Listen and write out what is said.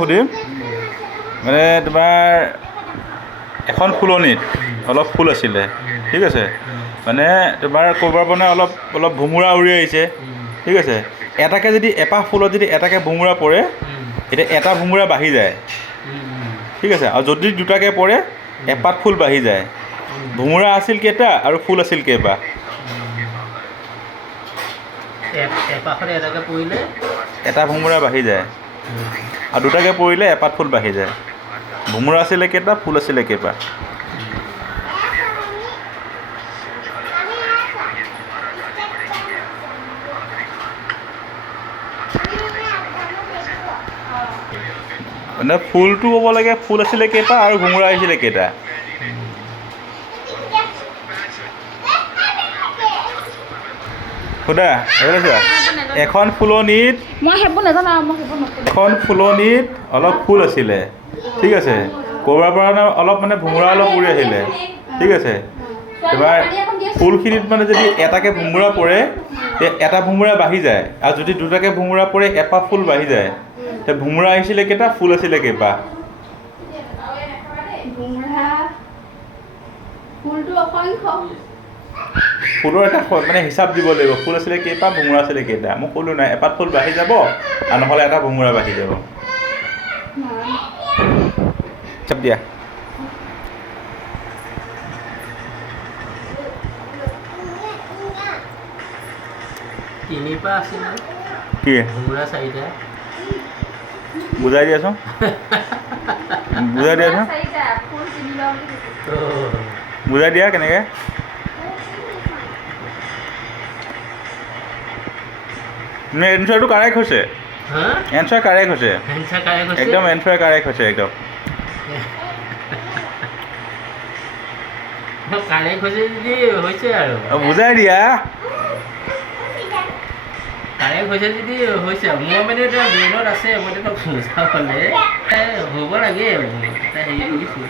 সুধিম মানে তোমাৰ এখন ফুলনিত অলপ ফুল আছিলে, ঠিক আছে। মানে তোমাৰ ক'ৰবাৰ পৰা অলপ ভোমোৰা উৰি আহিছে, ঠিক আছে। এটাকে যদি এপাহ ফুলত যদি এটাকে ভোমোৰা পৰে, এতিয়া এটা ভোমোৰা বাঢ়ি যায়, ঠিক আছে। আৰু যদি দুটাকে পৰে এপাত ফুল বাঢ়ি যায়। ভোমোৰা আছিল কেইটা আৰু ফুল আছিল কেইপাহ? এটা ভোমোৰা বাঢ়ি যায় আৰু দুটাকে পৰিলে এপাত ফুল বাঢ়ি যায়। ভোমোৰা আছিলে কেইটা, ফুল আছিলে কেইপাহ? মানে ফুলটো ক'ব লাগে, ফুল আছিলে কেইপাহ আৰু ভোমোৰা আহিছিলে কেইটা? সুধা এখন ফুলনিত অলপ ফুল আছিলে, ঠিক আছে। ক'ৰবাৰ পৰা অলপ মানে ভোমোৰা অলপ উৰি আহিলে, ঠিক আছে। এবাৰ ফুলখিনিত মানে যদি এটাকে ভোমোৰা পৰে এটা ভোমোৰা বাঢ়ি যায়, আৰু যদি দুটাকে ভোমোৰা পৰে এপাহ ফুল বাঢ়ি যায়। এতিয়া ভোমোৰা আহিছিলে কেইটা, ফুল আছিলে কেইপাহ? ফুলৰ এটা মানে হিচাপ দিব লাগিব, ফুল আছিলে কেইপাহ, ভোমোৰা আছিলে কেইটা। মই ক'লোঁ নাই, এপাত ফুল বাঢ়ি যাব আৰু নহ'লে এটা ভোমোৰা বাঢ়ি যাব। হিচাপ দিয়া। তিনিপাহ আছিল কি ভোমোৰা চাৰিটা। বুজাই দিয়াচোন, বুজাই দিয়াচোন, বুজাই দিয়া কেনেকৈ। এনচাৰটো কাৰেক্ট হৈছে, এনচাৰ কাৰেক্ট হৈছে, একদম এনচাৰ কাৰেক্ট হৈছে, একদম কাৰেক্ট হৈছে যদি হৈছে আৰু বুজাই দিয়া। কাৰেক্ট হৈছে যদি হৈছে। মোৰ মানে এতিয়া ব্ৰেইনত আছে, মই এতিয়া বুজাবলৈ হ'ব লাগে, এতিয়া হেৰি কৰিছোঁ।